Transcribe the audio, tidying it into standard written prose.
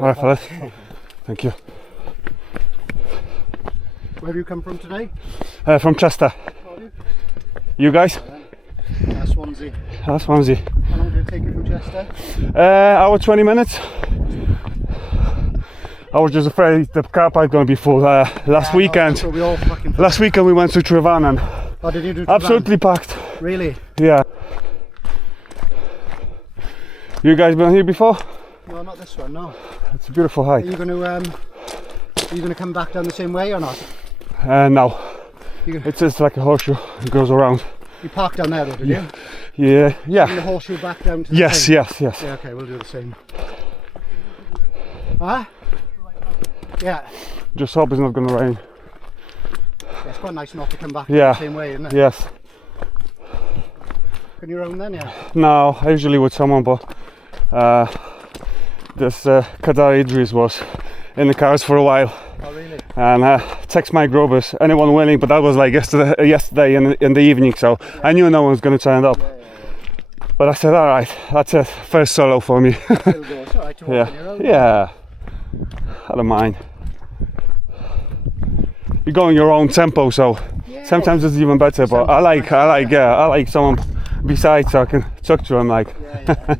Alright, fellas. Thank you. Where have you come from today? From Chester. You guys? Swansea. Swansea. How long did it take you from Chester? Hour 20 minutes. I was just afraid the car park going to be full. Last weekend we went to Trevan and did you do Trevan? Absolutely packed. Really? Yeah. You guys been here before? No, not this one, no. It's a beautiful hike. Are you going to come back down the same way or not? No. It's just like a horseshoe. It goes around. You parked down there though, did you? Yeah. You're going to horseshoe back down to the Yes. Yeah, okay, we'll do the same. Huh? Yeah. Just hope it's not going to rain. Yeah, it's quite nice not to come back Yeah. the same way, isn't it? Yes. On your own then, yeah? No, I usually with someone, but this Cadair Idris was in the cars for a while. Oh really? And text my Grobers, anyone willing, but that was like yesterday in the evening, so I knew no one was going to turn up. Yeah. But I said, alright, that's it, first solo for me. Still go. It's alright to walk on your own. Yeah, I don't mind. You go in your own tempo, so sometimes it's even better. But I like someone besides, so I can talk to him like. Yeah.